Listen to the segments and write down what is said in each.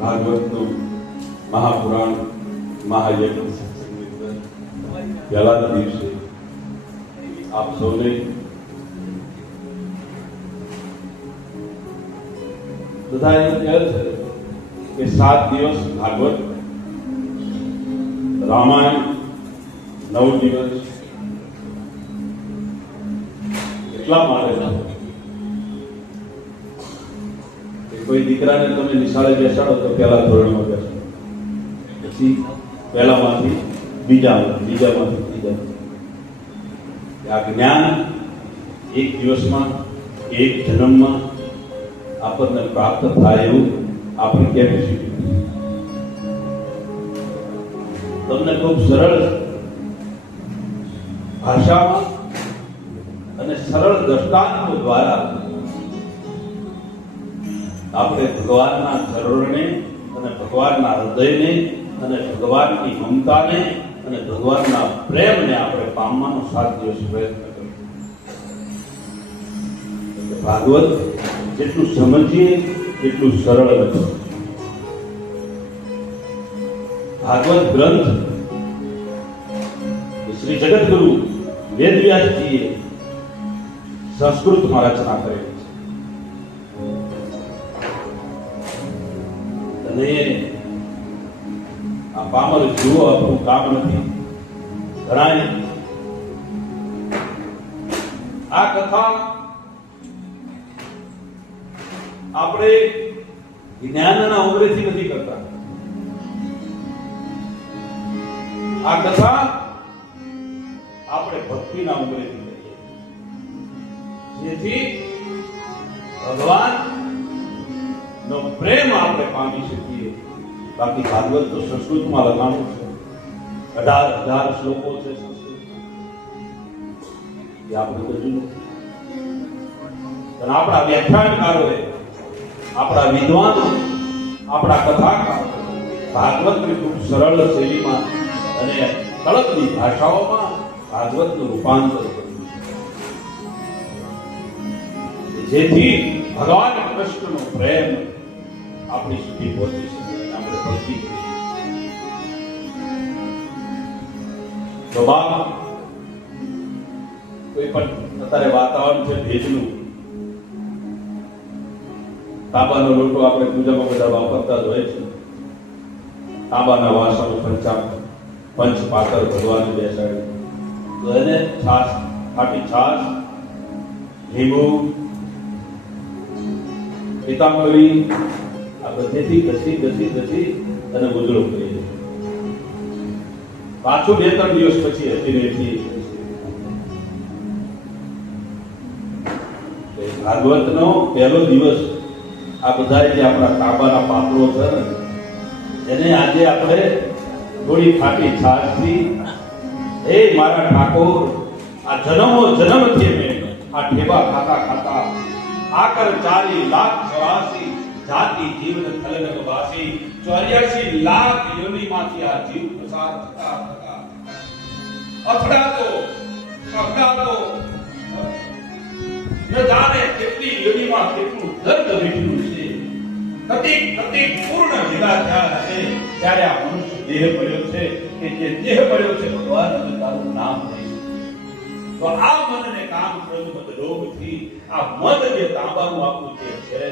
ભાગવતનું મહાપુરાણ મહાયજ્ઞ પહેલા દિવસે આપ સૌને બધા એવું કહે છે કે 7 દિવસ ભાગવત, રામાયણ 9 દિવસ. એટલા માટે કોઈ દીકરાને તમે નિશાળે બેસાડો તો પહેલા ધોરણમાં બેસાડો, પછી પહેલામાંથી બીજામાંથી ત્રીજામાં. આ જ્ઞાન એક દિવસમાં, એક જન્મમાં આપણને પ્રાપ્ત થાય એવું આપણી કેપેસિટી. તમને ખૂબ સરળ ભાષામાં અને સરળ દ્રષ્ટાંતો દ્વારા આપણે ભગવાનના ચરણને અને ભગવાનના હૃદયને અને ભગવાનની મમતાને અને ભગવાનના પ્રેમને આપણે પામવાનો 7 દિવસ પ્રયત્ન કર્યો. ભાગવત જેટલું સમજીએ એટલું સરળ નથી. ભાગવત ગ્રંથ શ્રી જગતગુરુ વેદવ્યાસજીએ સંસ્કૃતમાં રચના કરેલી છે અને આ પામર જુઓ આપણું કામ નથી. ઘણા આ કથા આપણે જ્ઞાનના ઉમરેથી નથી કરતા. આ કથા આપણે ભક્તિના ઉમરેથી કરીએ, જેથી ભગવાન નો પ્રેમ આપણે પામી શકીએ. બાકી ભાગવત તો સંસ્કૃતમાં લખાણું છે, 18,000 શ્લોકો છે સંસ્કૃત. એ આપણે તો જુઓ. અને આપણા વ્યાખ્યાનકારોએ, આપણા વિદ્વાનો, આપણા કથાકારો ભાગવતની ખૂબ સરળ શૈલીમાં અને કળકની ભાષાઓમાં ભાગવતનું રૂપાંતર કર્યું છે, જેથી ભગવાન કૃષ્ણનો પ્રેમ આપણી સુધી પહોંચી શકે, આપણે ભક્તિ કરી. તો કોઈ પણ અત્યારે વાતાવરણ છે ભેજનું, તાંબાનો લોટો આપણે પૂજામાં બધા વાપરતા જ હોય છે. તાંબાના વાસણો પંચ પાતળ ભગવાનને બેસાડી, તો એને છાશ, ખાટી છાશ, લીંબુ, પિતાંબરી આ બધેથી ઘસી અને ઉજળો કરી દે. પાછું 2-3 દિવસ પછી હજી ભાગવતનો પહેલો દિવસ આ બધા જે આપણા તાંબાના પાત્રો છે એને આજે આપણે થોડી ખાટી છાશથી, હે મારા ઠાકોર, આ જન્મથી મેં આ ઠેબા ખાતા આકર 40,84,000 જાતિ જીવન થલન વાસી 84 લાખ યોનિમાંથી આ જીવ પસાર થતા અફડાતો ન જાણે કેટલી યોનિમાં કેટલું દર્દ વીઠ્યું છે. કતિક પૂર્ણ ભેગા થયા છે ત્યારે આ મનુષ્ય દેહ પડ્યો છે, કે જે દેહ પડ્યો છે ભગવાન અને તારું નામ લઈ. તો આ મનને કામ ક્રોધ મદ રોગથી આ મન જે તાંબાનું આપણું જે છે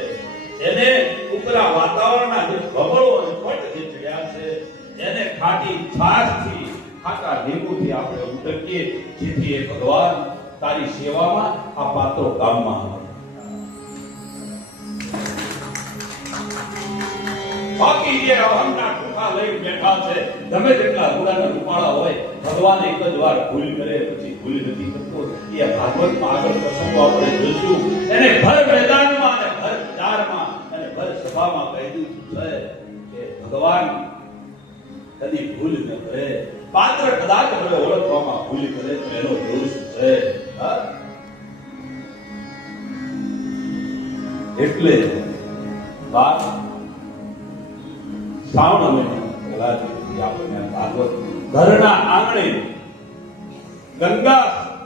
એને ઉપરા વાતાવરણના જે ભબળો અને પટ જે ચડ્યા છે એને ખાટી છાશથી, ખાટા લીંબુથી આપણે ઉટકીએ, જેથી એ ભગવાન તારી સેવામાં આ પાત્રો કામમાં આવે. બાકી જે અહંના ટૂંકા લઈ બેઠા છે, ગમે તેટલા રૂડાના રૂપાળા હોય, ભગવાન એક જ વાર ભૂલ કરે પછી ભૂલ નથી કરતો. એ ભાગવતમાં આગળ પ્રસંગો આપણે જોઈશું. એને ભર મેદાનમાં અને ભર બજારમાં અને ભર સભામાં કહી દીધું છે કે ભગવાન કદી ભૂલ ન કરે. પાત્ર કદાચ હવે ઓળખવામાં ભૂલ કરે તો એનો દોષ છે. એટલે વાત શ્રાવણ મહિના પહેલા આપણને ભાગવત ઘરના આંગણે ગંગા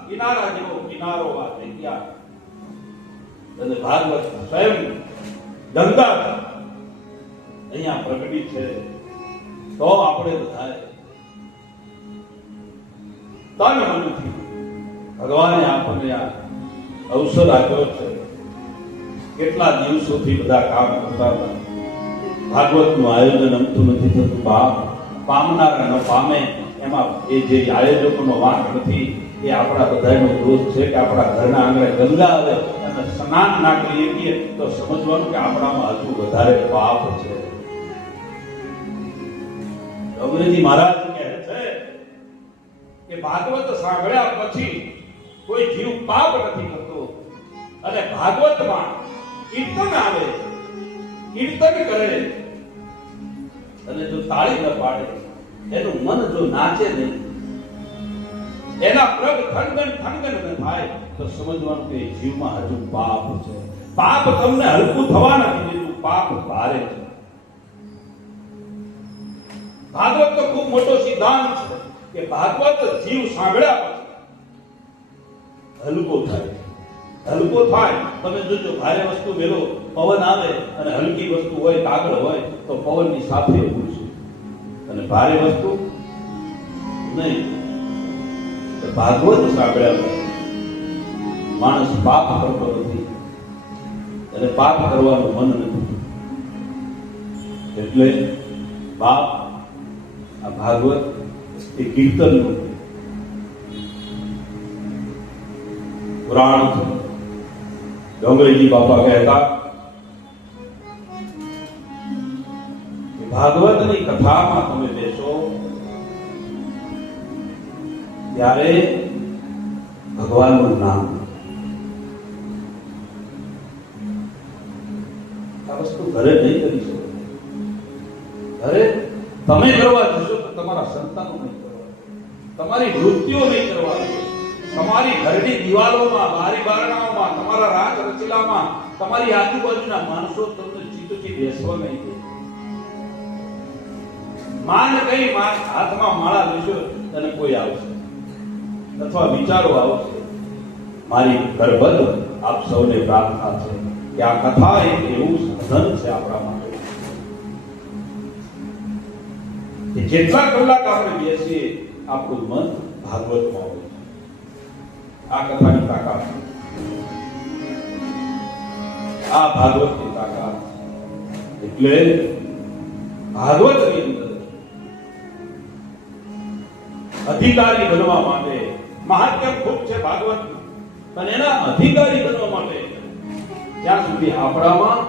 કિનારા જેવો કિનારો આ જગ્યા અને ભાગવત સ્વયં ગંગા અહીંયા પ્રગટી છે, તો આપણે બધાએ તન મનથી ભગવાને આપણને આ અવસર આપ્યો છે. કેટલા દિવસોથી બધા કામ કરતા હતા. ભાગવતનું આયોજન અમતું નથી થતું. પામનારા ન પામે, એમાં એ જે આયોજકોનો વાંક નથી. એ આપણા બધાનો દોષ છે કે આપણા ઘરના આંગણે ગંગા આવે અને સ્નાન ના કરીએ છીએ તો સમજવાનું કે આપણામાં હજુ વધારે પાપ છે. ગૌરીજી મહારાજ કહે છે કે ભાગવત સાંભળ્યા પછી કોઈ જીવ પાપ નથી કરતો. અને ભાગવતમાં કીર્તન આવે, કીર્તન કરે અને જો તાળી ન પાડે, એનું મન જો નાચે નહીં, એના પ્રગ થનગન ન થાય તો સમજવાનું કે જીવમાં હજુ પાપ છે. પાપ તમને હલકું થવા નથી દીધું, પાપ ભારે છે. ભાગવત તો ખૂબ મોટો સિદ્ધાંત છે કે ભાગવત જીવ સાંભળ્યા પછી હલકો થાય. હલકો થાય. તમે જોજો, ભારે વસ્તુ મેલો પવન આવે અને હલકી વસ્તુ હોય, કાગળ હોય, તો પવનની સાથે ઉડશે. અને ભારે વસ્તુ નહીં. ભાગવત સાંભળ્યા પછી માણસ પાપ કરતો નથી અને પાપ કરવાનું મન નથી. એટલે બાપ આ ભાગવત એ કીર્તનનું પુરાણ છે. ડોંગરીજી બાપા કહેતા કે ભાગવતની કથામાં તમે બેસો ત્યારે ભગવાનનું નામ. આ વસ્તુ ઘરે નહીં કરી શકો. ઘરે તમે કરવા જશો તો તમારા સંતાનો નહીં કરવા, તમારી વૃત્તિઓ નહીં કરવાની. તમારી ઘરની દિવાલોમાં, બારી બારણાઓમાં, તમારા રાજ રચીલામાં તમારી આજુબાજુના માણસો તમને ચિત્તથી બેસવા નહીં દે. માન કઈ હાથમાં માળા લેશો અને કોઈ આવશે અથવા વિચારો આવશે. મારી ગર્ભદ આપ સૌને પ્રાર્થના છે કે આ કથા એક એવું સાધન છે આપણા માટે કે જેટલા કલાક આપણે બેસીએ આપણું મન ભાગવતમાં હોય. આ કથાની તાકાત, આ ભાગવતની તાકાત. એટલે ભાગવતની અંદર અધિકારી બનવા માટે મહાત્મ્ય ખૂબ છે ભાગવત, પણ એના અધિકારી બનવા માટે જ્યાં સુધી આપણામાં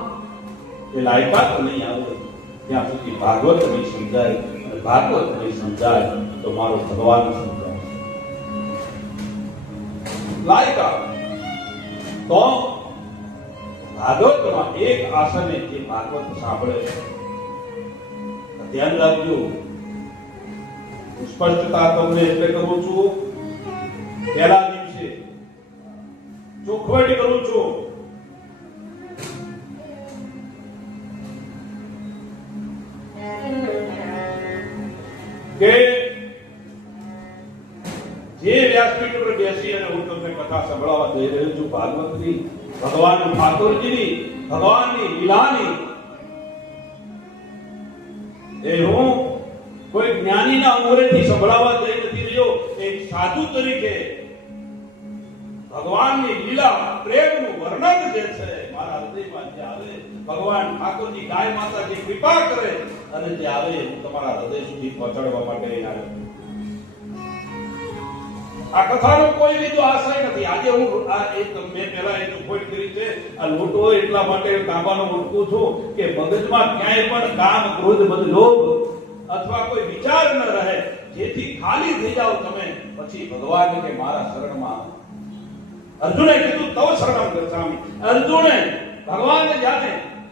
એ લાયકાત નહીં આવે ત્યાં સુધી ભાગવત નહીં સમજાય. અને ભાગવત નહીં સમજાય તો મારો ભગવાન સમજાય. લાયકાત તો ભાગવતમાં એક આસને જે ભાગવત સાંભળે, ધ્યાન રાખજો. સ્પષ્ટતા તમને એટલે કરું છું, પહેલા દિવસે ચોખવટ કરું છું કે જે વ્યાસપીઠ પર બેસી અને હું તમને કથા સંભળાવવા જઈ રહ્યો છું ભાગવતની, ભગવાન ઠાકોરજીની, ભગવાનની લીલાની, એ હું કોઈ જ્ઞાનીના ઉમરેથી સંભળાવવા જઈ નથી રહ્યો. એક સાધુ તરીકે ભગવાનની લીલા, પ્રેમનું વર્ણન જે છે મારા હૃદયમાં જે આવે, ભગવાન ઠાકોરજી ગાય માતાજી કૃપા કરે અને જે આવે હું તમારા હૃદય સુધી પહોંચાડવા માટે આવ્યો. આ કથાનો કોઈ બીજો આશય નથી. આજે હું મેં પહેલા એ પોઈન્ટ કરી છે, આ લોટો એટલા માટે તાંબાનો મૂકું છું કે મગજમાં ક્યાંય પણ કામ, ક્રોધ, મદ, લોભ અથવા કોઈ વિચાર ન રહે, જેથી ખાલી થઈ જાવ તમે. પછી ભગવાન કે મારા શરણમાં. અર્જુને કીધું તવ શરણમ ગચ્છામિ. અર્જુને ભગવાનને જાણે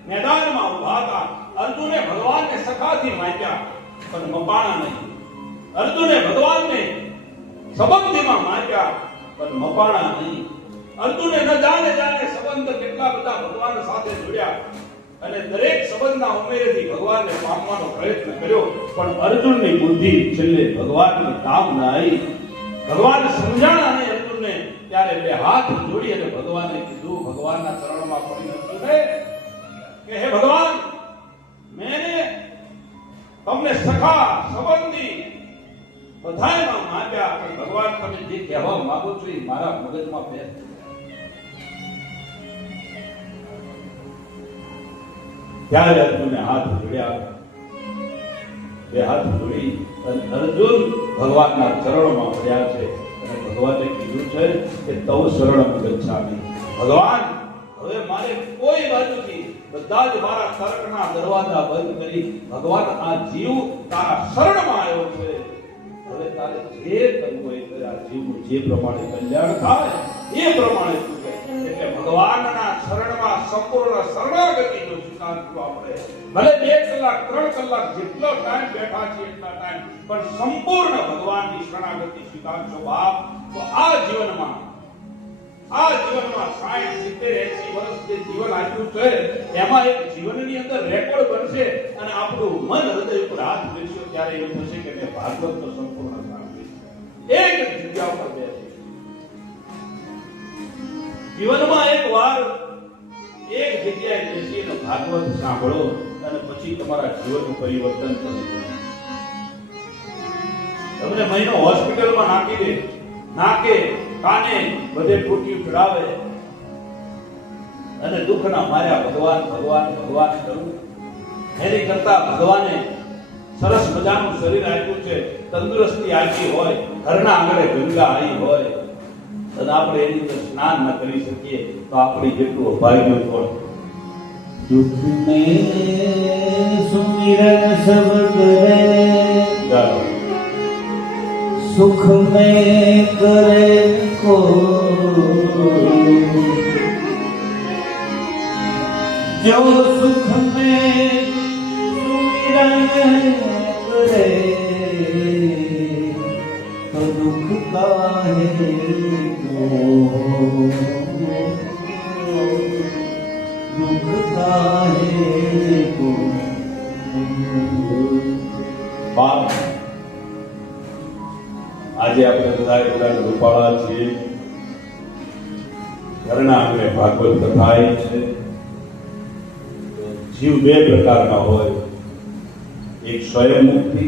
મેદાનમાં ઉભા હતા, અર્જુને ભગવાનને સખાથી વાંચ્યા પણ મપાણા નહીં. અર્જુને ભગવાનને સંબંધીમાં વાંચ્યા પણ મપાણા નહીં. અર્જુને ન જાણે સંબંધ કેટલા બધા ભગવાન સાથે જોડ્યા અને દરેક સંબંધના ઉમેરેથી ભગવાનને પામવાનો પ્રયત્ન કર્યો, પણ અર્જુનની બુદ્ધિ છેલ્લે ભગવાનની કામ ન આવી. ભગવાન સમજાણા નહીં અર્જુનને, ત્યારે બે હાથ જોડી અને ભગવાને કીધું, ભગવાનના ચરણમાં પડી અર્જુને કે હે ભગવાન, મેને તમને સખા સંબંધી બધાયમાં માગ્યા, પણ ભગવાન તમે જે કહેવા માંગો છો એ મારા મગજમાં બેસ. ત્યારે અર્જુને હાથ જોડ્યા, બે હાથ જોડી અને અર્જુન ભગવાનના ચરણોમાં પડ્યા છે અને ભગવાને કીધું છે કે તવ શરણમ ગચ્છામિ. ભગવાન, હવે મારે કોઈ બાજુથી બધા જ મારા તર્કના દરવાજા બંધ કરી ભગવાન આ જીવ તારા શરણમાં આવ્યો છે. હવે તારે જે કરવું હોય તે આ જીવનું જે પ્રમાણે કલ્યાણ થાય એ પ્રમાણે તું કર. એટલે ભગવાનના શરણમાં સંપૂર્ણ શરણાગતિ જો સ્વીકાર કરવો આપણે, ભલે 2 કલાક 3 કલાક જેટલો ટાઈમ બેઠા છે એટલા ટાઈમ, પણ સંપૂર્ણ ભગવાનની શરણાગતિ સ્વીકારશો બાપ, તો આ જીવનમાં 60 70 80 વર્ષ જે જીવન આપ્યું છે એમાં એક જીવનની અંદર રેકોર્ડ બનશે અને આપણું મન હૃદય ઉપર હાથ મૂકશો ત્યારે એવું થશે કે મેં ભાગવતનો સંપૂર્ણ સાંભળ્યું. એક જગ્યા ઉપર બેસી જીવનમાં એક વાર એક જગ્યાએ બેસીને ભાગવત સાંભળો અને પછી તમારા જીવનનું પરિવર્તન તમે જોશો. તમને મહિનો હોસ્પિટલમાં નાખી દે, નાકે કાને બધે ટૂટિયું ચડાવે અને દુઃખના માર્યા ભગવાન ભગવાન ભગવાન કરું, એની કરતા ભગવાને સરસ મજાનું શરીર આપ્યું છે, તંદુરસ્તી આપી હોય, ઘરના આંગણે ગંગા આવી હોય અને આપણે એની અંદર સ્નાન ન કરી શકીએ તો આપણી જેટલું અભાગ્ય કોણ. दुख में सुमिरन सब करे, सुख में करे को, जो सुख में सुमिरन करे तो दुख काहे को, दुख काहे को. બાપ, આજે આપણે બધા રૂપાળા છીએ, ઘરના આંગણે ભાગવત કથા આવી છે. જીવ 2 પ્રકારના હોય, એક સ્વયં મુક્તિ